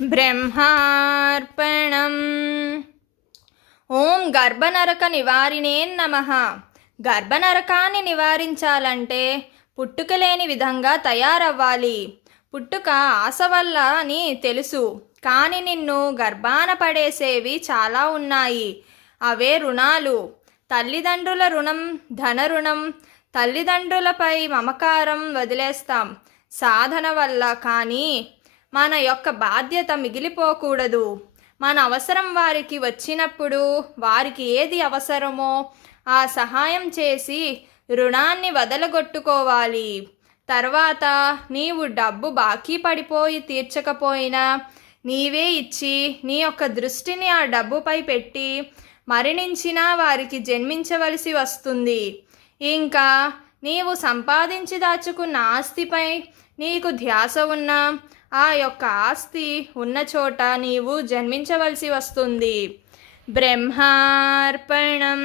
బ్రహ్మార్పణం. ఓం గర్భనరక నివారిణే నమః. గర్భనరకాన్ని నివారించాలంటే పుట్టుక లేని విధంగా తయారవ్వాలి. పుట్టుక ఆశ వల్ల అని తెలుసు, కానీ నిన్ను గర్భాన పడేసేవి చాలా ఉన్నాయి. అవే రుణాలు. తల్లిదండ్రుల రుణం, ధన రుణం. తల్లిదండ్రులపై మమకారం వదిలేస్తాం సాధన వల్ల, కానీ మన యొక్క బాధ్యత మిగిలిపోకూడదు. మన అవసరం వారికి వచ్చినప్పుడు వారికి ఏది అవసరమో ఆ సహాయం చేసి రుణాన్ని వదలగొట్టుకోవాలి. తర్వాత నీవు డబ్బు బాకీ పడిపోయి తీర్చకపోయినా నీవే ఇచ్చి నీ యొక్క దృష్టిని ఆ డబ్బుపై పెట్టి మరణించినా వారికి జన్మించవలసి వస్తుంది. ఇంకా నీవు సంపాదించి దాచుకున్న ఆస్తిపై నీకు ధ్యాస ఉన్నా ఆ యొక్క ఆస్తి ఉన్న చోట నీవు జన్మించవలసి వస్తుంది. బ్రహ్మార్పణం.